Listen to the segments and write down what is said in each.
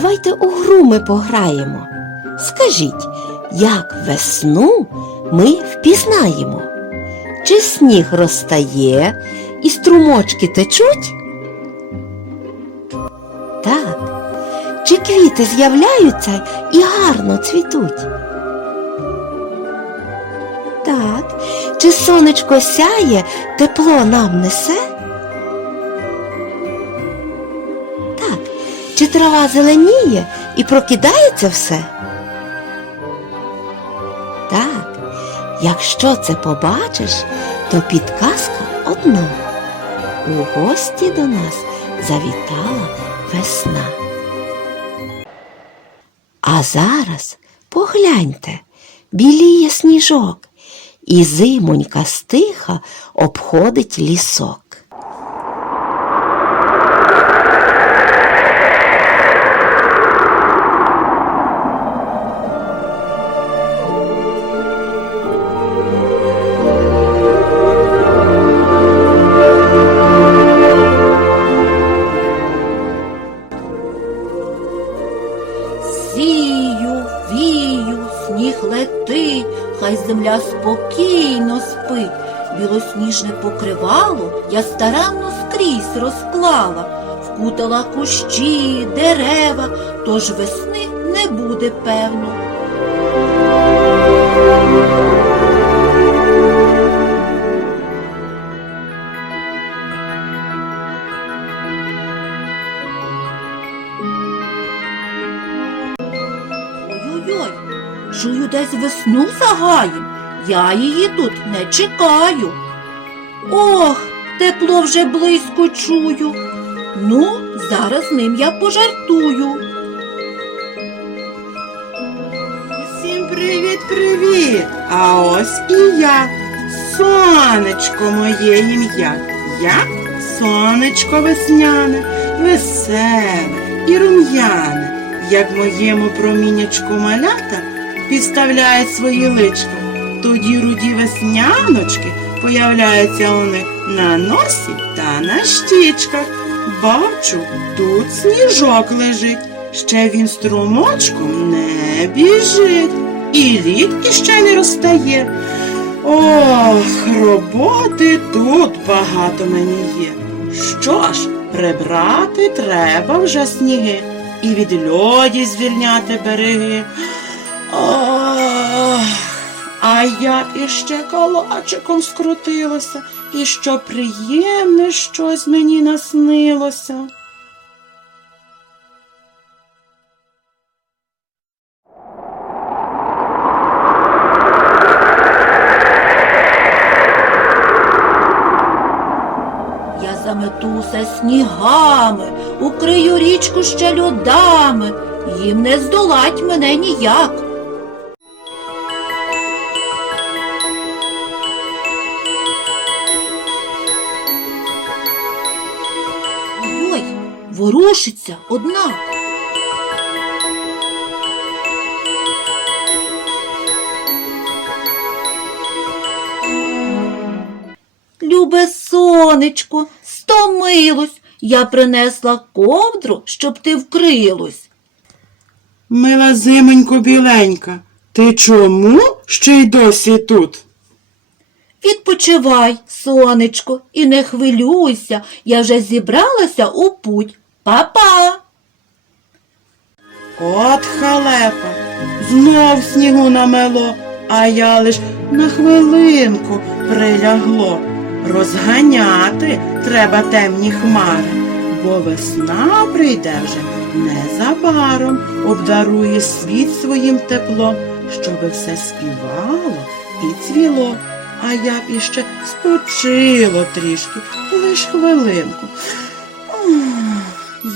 Давайте у гру ми пограємо. Скажіть, як весну ми впізнаємо? Чи сніг розтає і струмочки течуть? Так. Чи квіти з'являються і гарно цвітуть? Так. Чи сонечко сяє, тепло нам несе? Трава зеленіє і прокидається все? Так. Якщо це побачиш, то підказка одна. У гості до нас завітала весна. А зараз погляньте, біліє сніжок, і зимонька стиха обходить лісок. Спокійно спить. Білосніжне покривало я старанно скрізь розклала, вкутала кущі, дерева, тож весни не буде певно. Ой-ой-ой, чую десь весну загаєм, я її тут не чекаю. Ох, тепло вже близько чую. Ну, зараз з ним я пожартую. Всім привіт-привіт! А ось і я, сонечко моє ім'я. Я сонечко весняне, веселе і рум'яне, як моєму промінячку малята підставляють свої личка. Тоді руді весняночки появляються них на носі та на щічках. Бачу, тут сніжок лежить, ще він струмочком не біжить, і лід іще не розтає. Ох, роботи тут багато мені є. Що ж, прибрати треба вже сніги і від льодів звільняти береги. Ох, а я іще калачиком скрутилася, і що приємне щось мені наснилося. Я замету все снігами, укрию річку ще льодами, їм не здолать мене ніяк. Ворушиться одна. Любе сонечко, стомилось, я принесла ковдру, щоб ти вкрилось. Мила зимонько біленька, ти чому ще й досі тут? Відпочивай, сонечко, і не хвилюйся, я вже зібралася у путь. Па-па! От халепа, знов снігу намело, а я лиш на хвилинку прилягло. Розганяти треба темні хмари, бо весна прийде вже незабаром, обдарує світ своїм теплом, щоби все співало і цвіло. А я б іще спочило трішки, лиш хвилинку.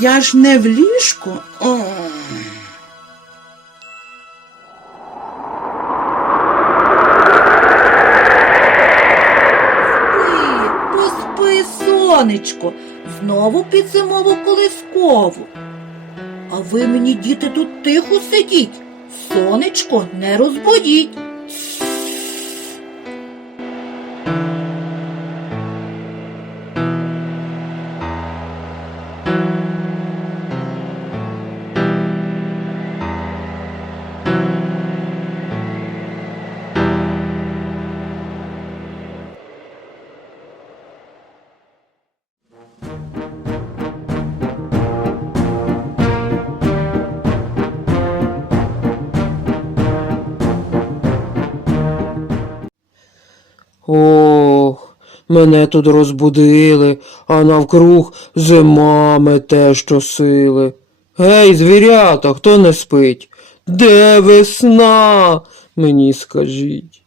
Я ж не в ліжку. Ох. Спи, поспи, сонечко, знову під зимову колискову. А ви мені, діти, тут тихо сидіть, сонечко не розбудіть. Ох, мене тут розбудили, а навкруг зима мете щосили. Гей, звірята, хто не спить? Де весна? Мені скажіть.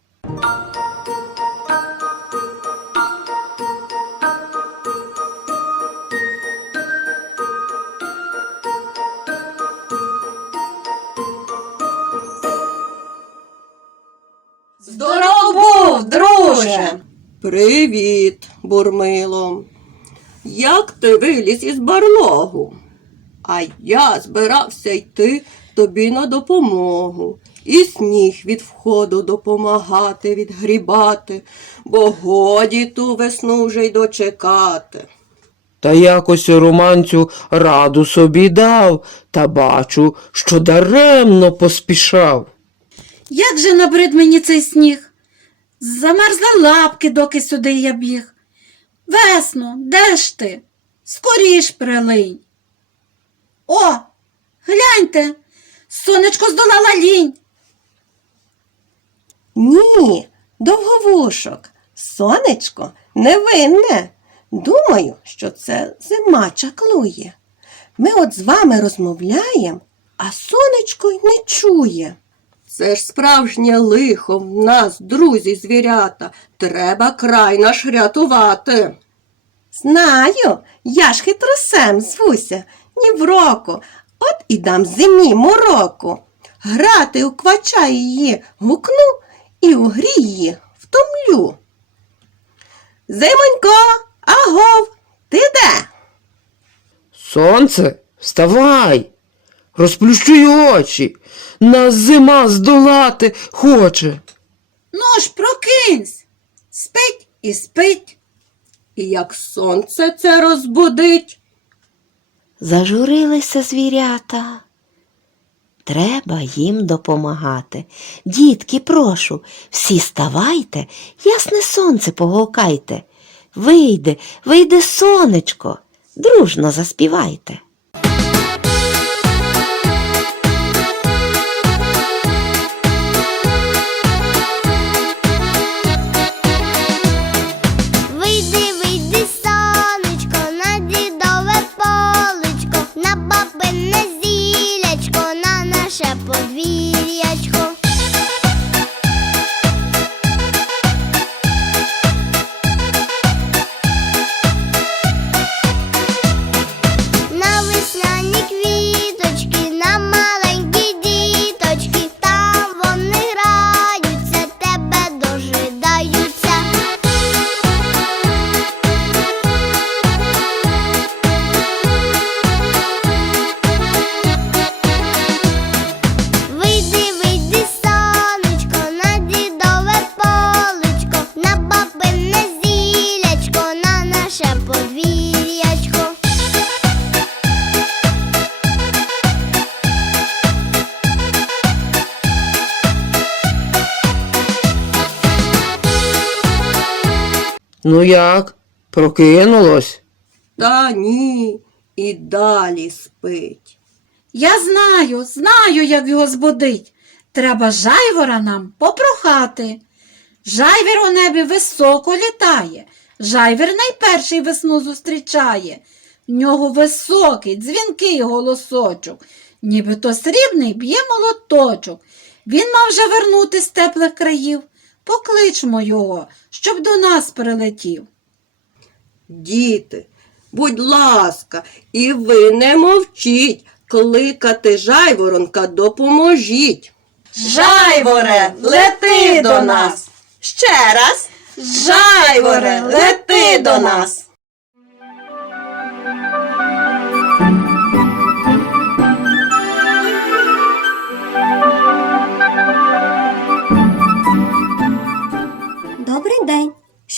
Здоров був, друже! Привіт, бурмило. Як ти виліз із барлогу? А я збирався йти тобі на допомогу. І сніг від входу допомагати, відгрібати, бо годі ту весну вже й дочекати. Та якось романцю раду собі дав, та бачу, що даремно поспішав. Як же набрид мені цей сніг? Замерзли лапки, доки сюди я біг. Весно, де ж ти? Скоріш прилинь. О, гляньте, сонечко здолала лінь. Ні, довговушок, сонечко невинне. Думаю, що це зима чаклує. Ми от з вами розмовляємо, а сонечко й не чує. Це ж справжнє лихо в нас, друзі звірята. Треба край наш рятувати. Знаю, я ж хитросем звуся, ні в року. От і дам зимі мороку. Грати у квача її гукну і у грі її втомлю. Зимонько, агов, ти де? Сонце, вставай, розплющуй очі, нас зима здолати хоче. Ну ж, прокинься. Спить і спить. І як сонце це розбудить. Зажурилися звірята. Треба їм допомагати. Дітки, прошу, всі ставайте, ясне сонце погукайте. Вийде, вийде сонечко, дружно заспівайте. Ну як, прокинулось? Та ні, і далі спить. Я знаю, знаю, як його збудить. Треба жайвора нам попрохати. Жайвір у небі високо літає. Жайвір найперший весну зустрічає. В нього високий, дзвінкий голосочок, нібито срібний б'є молоточок. Він мав вже вернути з теплих країв. Покличмо його, щоб до нас прилетів. Діти, будь ласка, і ви не мовчіть. Кликати жайворонка допоможіть. Жайворе, лети до нас. Ще раз. Жайворе, лети до нас.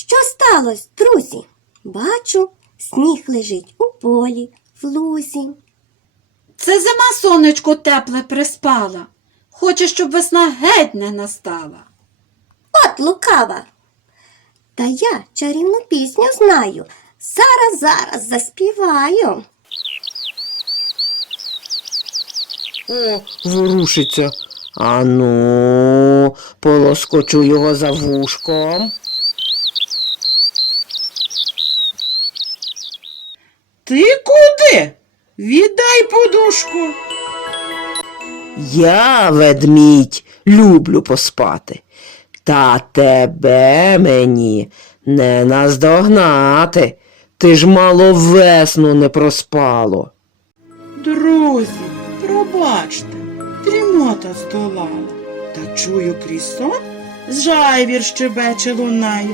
Що сталося, друзі? Бачу, сніг лежить у полі, в лузі. Це зима сонечко тепле приспала. Хоче, щоб весна геть не настала. От лукава. Та я чарівну пісню знаю. Зараз, зараз заспіваю. О, ворушиться. Ану, полоскочу його за вушком. Ти куди? Віддай подушку. Я, ведмідь, люблю поспати. Та тебе мені не наздогнати. Ти ж мало весну не проспало. Друзі, пробачте, дрімота здолала. Та чую крізь сон, жайвір щебече лунає,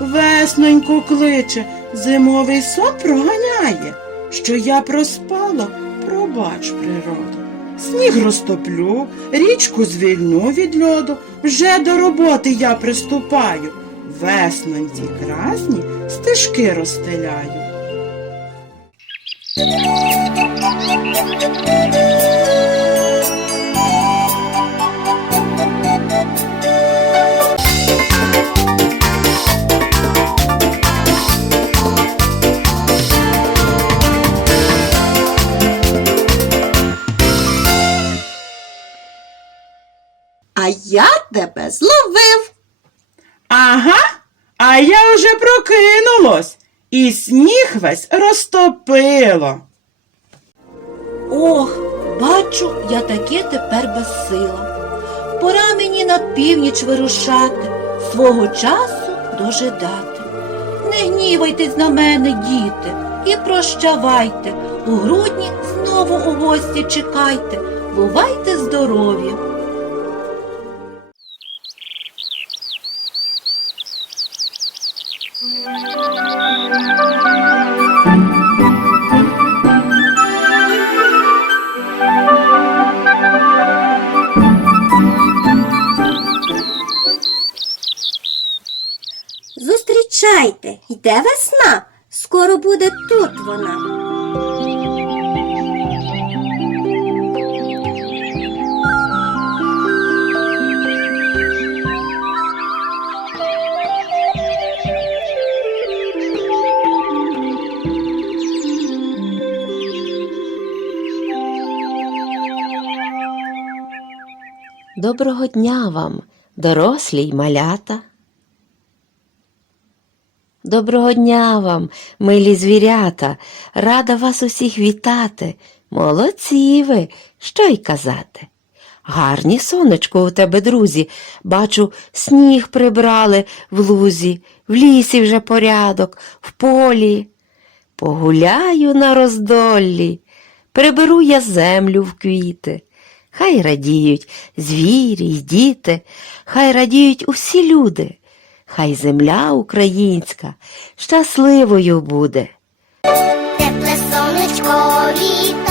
весноньку кличе, зимовий сон проганяє. Що я проспала, пробач природу. Сніг розтоплю, річку звільню від льоду, вже до роботи я приступаю. Весноньці красні стежки розстеляю. А я тебе зловив. Ага, а я вже прокинулось, і сніг весь розтопило. Ох, бачу, я таке тепер безсила. Пора мені на північ вирушати, свого часу дожидати. Не гнівайтесь на мене, діти, і прощавайте. У грудні знову у гості чекайте, бувайте здорові. Зустрічайте, йде весна, скоро буде тут вона. Доброго дня вам, дорослі й малята. Доброго дня вам, милі звірята, рада вас усіх вітати. Молодці ви, що й казати. Гарні сонечко у тебе, друзі, бачу, сніг прибрали в лузі, в лісі вже порядок, в полі. Погуляю на роздоллі, приберу я землю в квіти. Хай радіють звірі й діти, хай радіють усі люди, хай земля українська щасливою буде. Тепле сонечко вітає,